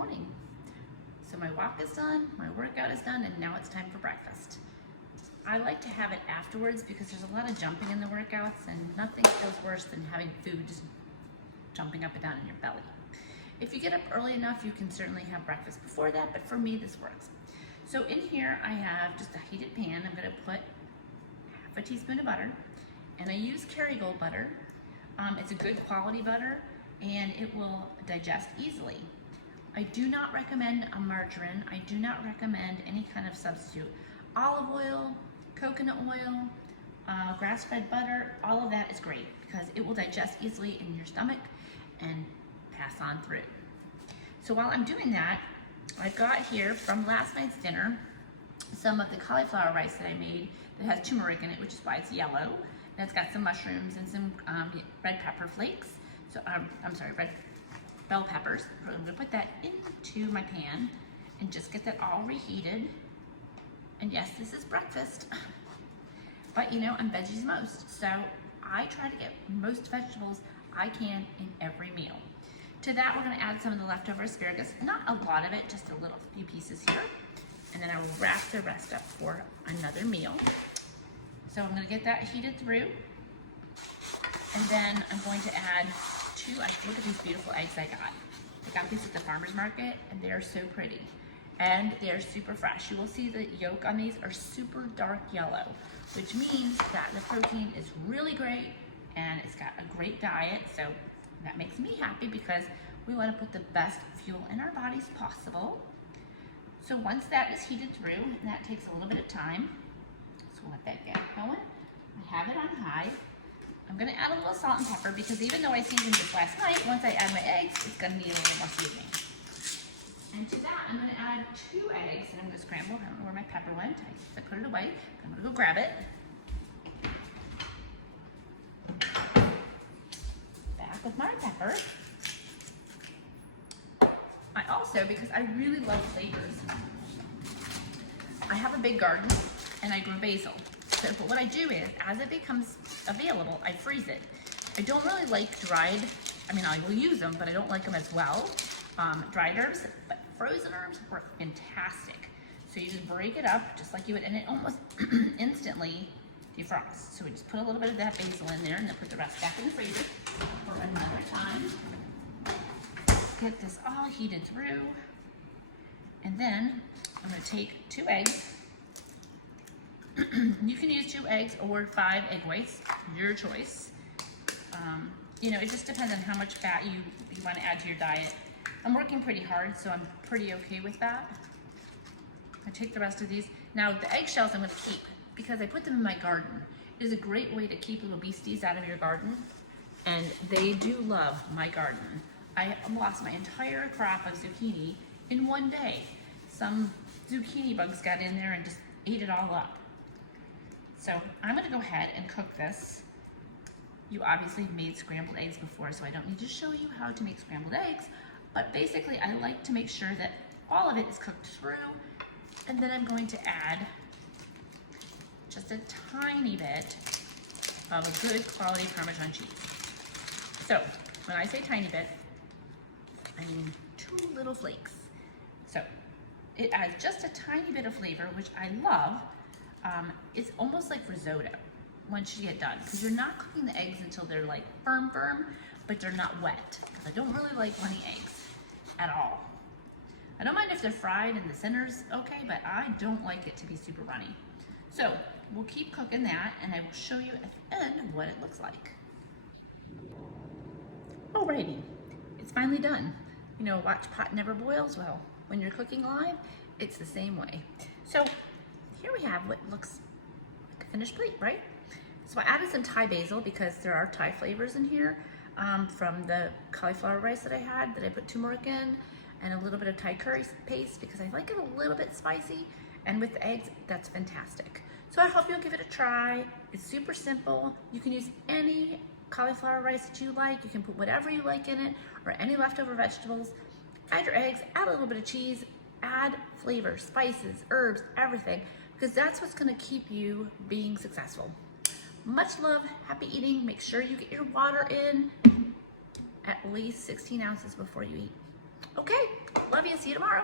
morning. So my walk is done, my workout is done, and now it's time for breakfast. I like to have it afterwards because there's a lot of jumping in the workouts, and nothing feels worse than having food just jumping up and down in your belly. If you get up early enough, you can certainly have breakfast before that, but for me, this works. So in here, I have just a heated pan. I'm gonna put half a teaspoon of butter, and I use Kerrygold butter. It's a good quality butter, and it will digest easily. I do not recommend a margarine. I do not recommend any kind of substitute. Olive oil, coconut oil, grass-fed butter, all of that is great because it will digest easily in your stomach and pass on through. So while I'm doing that, I've got here from last night's dinner some of the cauliflower rice that I made that has turmeric in it, which is why it's yellow. And it's got some mushrooms and some red pepper flakes. So red bell peppers. So I'm gonna put that into my pan and just get that all reheated. And yes, this is breakfast, but you know, I'm veggies most. So I try to get most vegetables I can in every meal. To that, we're gonna add some of the leftover asparagus. Not a lot of it, just a little few pieces here. And then I will wrap the rest up for another meal. So I'm gonna get that heated through. And then I'm going to add look at these beautiful eggs I got. I got these at the farmer's market, and they are so pretty. And they're super fresh. You will see the yolk on these are super dark yellow, which means that the protein is really great, and it's got a great diet. So that makes me happy because we want to put the best fuel in our bodies possible. So once that is heated through, and that takes a little bit of time, so let that get going. I have it on high. I'm gonna add a little salt and pepper because even though I seasoned this last night, once I add my eggs, it's gonna need a little more seasoning. And to that, I'm gonna add 2 eggs, and I'm gonna scramble. I don't know where my pepper went. I put it away. I'm gonna go grab it. Back with my pepper. I also, because I really love flavors, I have a big garden and I grow basil. So, but what I do is, as it becomes available, I freeze it. I don't really like dried, I mean, I will use them, but I don't like them as well. Dried herbs, but frozen herbs work fantastic. So you just break it up just like you would, and it almost instantly defrosts. So we just put a little bit of that basil in there and then put the rest back in the freezer for another time. Get this all heated through. And then I'm gonna take 2 eggs. You can use 2 eggs or 5 egg whites, your choice. You know, it just depends on how much fat you want to add to your diet. I'm working pretty hard, so I'm pretty okay with that. I take the rest of these. Now the eggshells I'm going to keep because I put them in my garden. It is a great way to keep little beasties out of your garden, and they do love my garden. I lost my entire crop of zucchini in one day. Some zucchini bugs got in there and just ate it all up. So I'm gonna go ahead and cook this. You obviously made scrambled eggs before, so I don't need to show you how to make scrambled eggs, but basically I like to make sure that all of it is cooked through, and then I'm going to add just a tiny bit of a good quality Parmesan cheese. So when I say tiny bit, I mean 2 little flakes. So it adds just a tiny bit of flavor, which I love. It's almost like risotto once you get done, because you're not cooking the eggs until they're like firm, but they're not wet. Because I don't really like runny eggs at all. I don't mind if they're fried and the center's okay, but I don't like it to be super runny. So we'll keep cooking that, and I will show you at the end what it looks like. Alrighty, it's finally done. You know, watch pot never boils. Well, when you're cooking live, it's the same way. So here we have what looks like a finished plate, right? So I added some Thai basil because there are Thai flavors in here from the cauliflower rice that I had that I put turmeric in, and a little bit of Thai curry paste because I like it a little bit spicy, and with the eggs, that's fantastic. So I hope you'll give it a try. It's super simple. You can use any cauliflower rice that you like. You can put whatever you like in it or any leftover vegetables. Add your eggs, add a little bit of cheese, add flavor, spices, herbs, everything, because that's what's gonna keep you being successful. Much love, happy eating. Make sure you get your water in at least 16 ounces before you eat. Okay, Love you. See you tomorrow.